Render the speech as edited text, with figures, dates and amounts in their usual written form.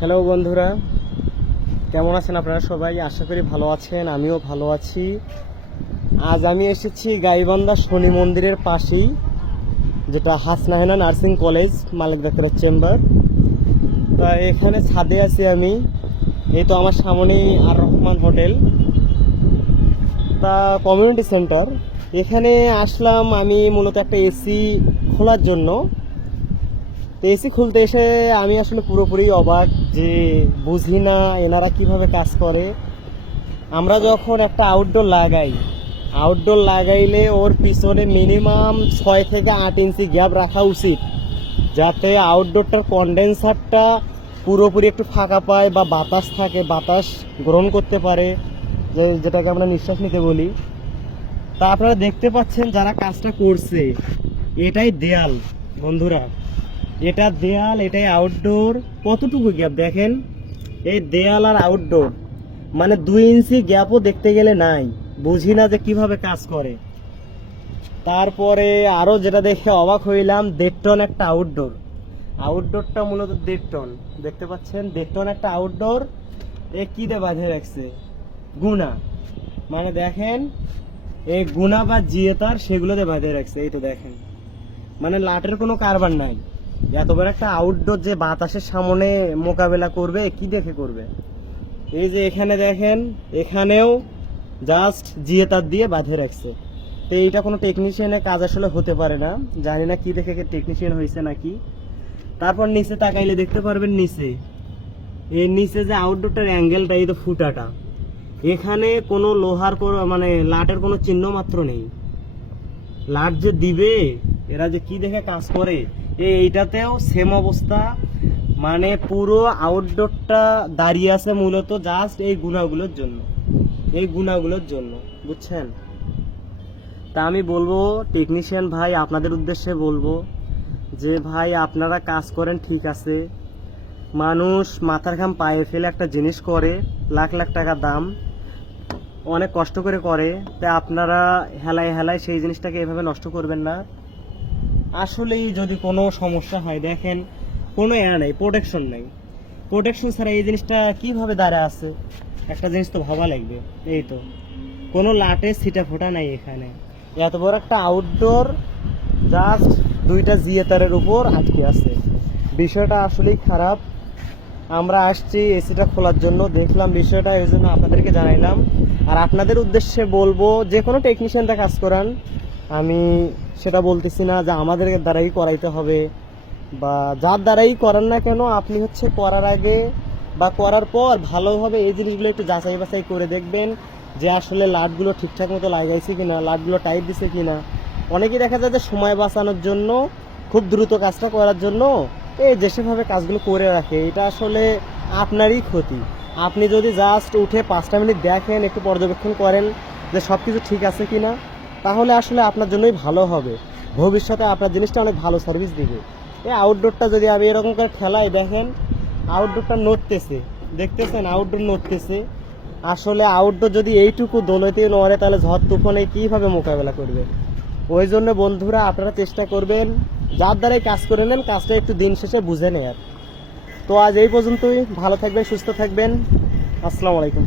Hello বন্ধুরা, কেমন আছেন আপনারা সবাই? আশা করি ভালো আছেন, আমিও ভালো আছি। আজ আমি এসেছি গাইবান্ধা শনি মন্দিরের পাশেই, যেটা হাসনাহেনা নার্সিং কলেজ, মালিক ডাক্তারের চেম্বার। তা এখানে ছাদে আছি আমি। এই তো আমার সামনেই আর রহমান হোটেল, তা কমিউনিটি সেন্টার। এখানে আসলাম আমি মূলত একটা এসি খোলার জন্য। তো এসি খুলতে এসে আমি আসলে পুরোপুরি অবাক, যে বুঝি না এনারা কিভাবে কাজ করে। আমরা যখন একটা আউটডোর লাগাইলে ওর পিছনে মিনিমাম 6 থেকে 8 ইঞ্চি গ্যাপ রাখা উচিত, যাতে আউটডোরটার কন্ডেন্সারটা পুরোপুরি একটু ফাঁকা পায় বা বাতাস থাকে, বাতাস গ্রহণ করতে পারে, যেটাকে আমরা নিঃশ্বাস নিতে বলি। তা আপনারা দেখতে পাচ্ছেন যারা কাজটা করছে, এটাই দেয়াল বন্ধুরা, এটা দেয়াল, এটাই আউটডোর। কতটুকু গ্যাপ দেখেন, এই দেয়াল আর আউটডোর মানে 2 ইঞ্চি গ্যাপও দেখতে গেলে নাই। বুঝি না যে কিভাবে কাজ করে। তারপরে আরো যেটা দেখে অবাক হইলাম, 1.5 টন একটা আউটডোরটা মূলত 1.5 টন। দেখতে পাচ্ছেন 1.5 টন একটা আউটডোর। এ কি দিয়ে বাঁধে রাখছে? গুনা, মানে দেখেন এই গুনা বা জিএতার, সেগুলো দিয়ে বাঁধে রাখছে। এই তো দেখেন, মানে লাটের কোনো কারবার নাই। এত বড় একটা আউটডোর যে বাতাসের সামনে মোকাবেলা করবে, কি দেখে করবে? এই যে এখানে দেখেন, এখানেও জাস্ট জিএ তার দিয়ে বাঁধে রাখছে। তো এইটা কোনো টেকনিশিয়ানের কাজ আসলে হতে পারে না, জানি না কি দেখে টেকনিশিয়ান হয়েছে নাকি। তারপর নিচে তাকাইলে দেখতে পারবেন, এর নিচে যে আউটডোরটার অ্যাঙ্গেলটা, এই তো ফুটাটা, এখানে কোনো লোহার মানে লাটের কোনো চিহ্ন মাত্র নেই। লাট যে দিবে, এরা যে কি দেখে কাজ করে। এইটাতেও সেম অবস্থা, মানে পুরো আউটডোরটা দাঁড়িয়ে আছে মূলত জাস্ট এই গুণাগুলোর জন্য, বুঝছেন? তা আমি বলবো টেকনিশিয়ান ভাই, আপনাদের উদ্দেশ্যে বলবো যে ভাই, আপনারা কাজ করেন ঠিক আছে, মানুষ মাথার ঘাম পায়ে ফেলে একটা জিনিস করে, লাখ লাখ টাকা দাম, অনেক কষ্ট করে করে, তাই আপনারা হেলায় সেই জিনিসটাকে এভাবে নষ্ট করবেন না। আসলেই যদি কোনো সমস্যা হয়, দেখেন কোনো নেই, প্রোটেকশন ছাড়া এই জিনিসটা কিভাবে দাঁড়া আছে, একটা জিনিস তো ভাবা লাগবে। এই তো কোনো লাটে ছিটা ফোটা নাই এখানে। এত বড় একটা আউটডোর জাস্ট 2টা জিএ তারের উপর আটকে আছে। বিষয়টা আসলেই খারাপ। আমরা আসছি এসিটা খোলার জন্য, দেখলাম বিষয়টা, এই জন্য আপনাদেরকে জানাইলাম। আর আপনাদের উদ্দেশ্যে বলবো, যে কোনো টেকনিশিয়ানটা কাজ করান, আমি সেটা বলতেছি না যে আমাদের দ্বারাই করাইতে হবে, বা যার দ্বারাই করান না কেন, আপনি করার আগে বা করার পর ভালোভাবে এই জিনিসগুলো একটু যাচাই বাছাই করে দেখবেন, যে আসলে লাটগুলো ঠিকঠাক মতো লাগাইছে কিনা, লাটগুলো টাইট দিছে কিনা। অনেকেই দেখা যায় যে সময় বাঁচানোর জন্য, খুব দ্রুত কাজটা করার জন্য এই যেভাবে কাজগুলো করে রাখে, এটা আসলে আপনারই ক্ষতি। আপনি যদি জাস্ট উঠে 5টা মিনিট দেখেন, একটু পর্যবেক্ষণ করেন যে সব কিছু ঠিক আছে কিনা, তাহলে আসলে আপনার জন্যই ভালো হবে। ভবিষ্যতে আপনার জিনিসটা অনেক ভালো সার্ভিস দিবে। এই আউটডোরটা যদি আমি এরকম করে ঠেলাই, দেখেন আউটডোরটা নড়তেছে, দেখতেছেন আউটডোর নড়তেছে। আসলে আউটডোর যদি এইটুকু দোলতে নড়ে, তাহলে ঝড় তুফানে কীভাবে মোকাবেলা করবে? ওই জন্য বন্ধুরা, আপনারা চেষ্টা করবেন যার দ্বারাই কাজ করে নেন, কাজটা একটু দিন শেষে বুঝে নেয়ার। তো আজ এই পর্যন্তই। ভালো থাকবেন, সুস্থ থাকবেন। আসসালামু আলাইকুম।